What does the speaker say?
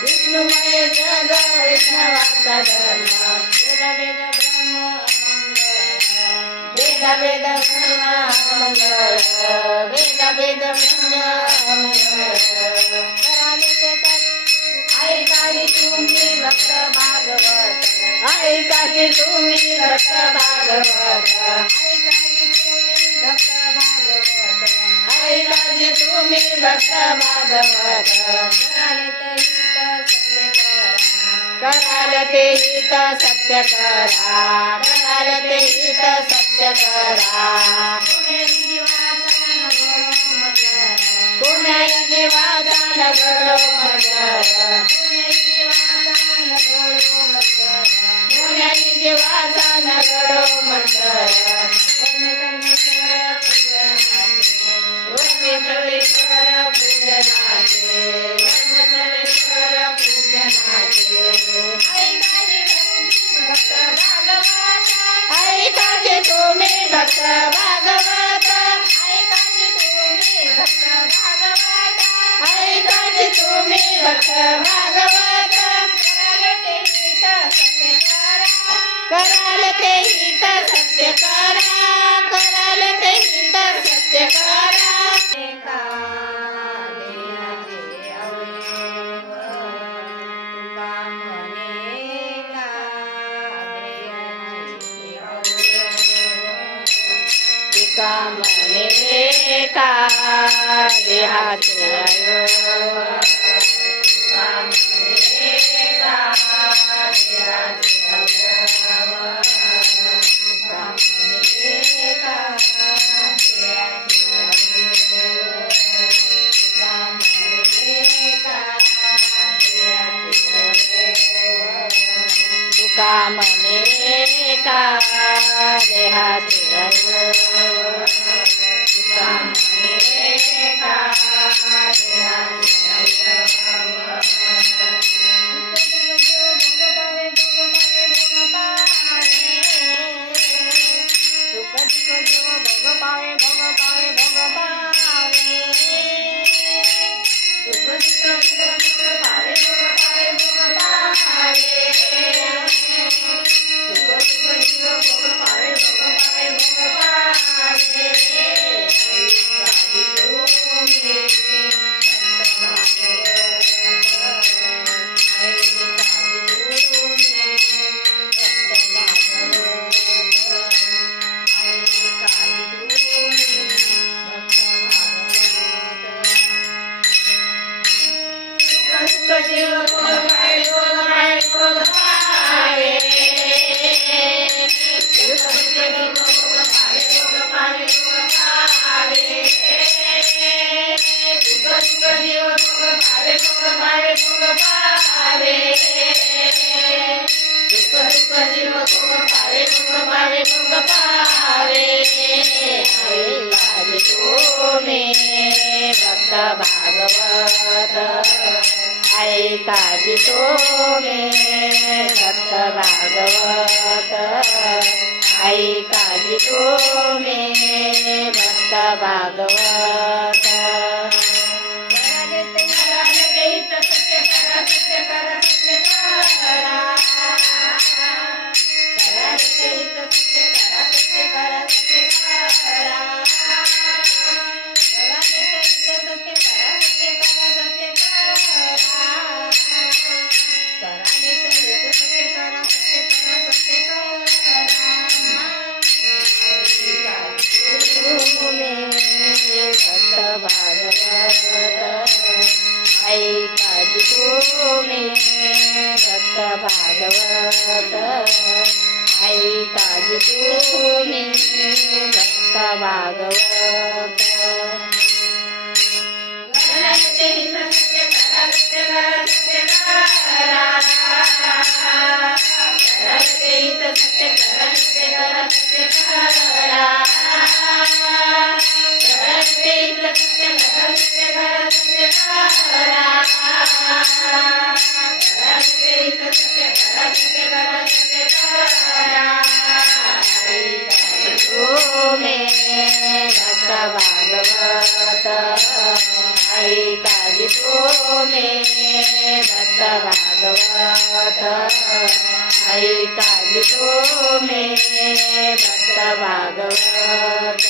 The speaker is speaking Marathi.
विष्णुमय जग वैष्णवाचा धर्म वेद वेद ब्रह्म मंगळ वेद वेद ब्रह्म मंगळ ऐकाली तुम्ही भक्त भागवत ऐकाली तुम्ही भक्त भागवत ऐकाली तुम्ही भक्त भागवत कराल ते हित सत्य करा कराल ते हित सत्य करा पुण्याई जीवाचा नगडो मगर पुण्याई जीवाचा नगडो मगर वरमेश्वर पूजनाचे वरमेश्वर पूजनाचे ऐकाचे तुम्ही भक्त भागवत ऐकाचे तुम्ही भक्त भागवत कराल ते हित सत्य करा कराल ते हित सत्य करा मने का देहाचे आयो मने का देहाचे मने का तुका मने का देहाचे आयो ऐकाजी तो मे भक्त भागवत ऐकाजी तो मे भक्त भागवत ऐकाजी तुम्ही भक्त भागवत भागवत ऐकाजी तुम्ही भक्त भागवत ऐकाजी तुम्ही भक्त भागवत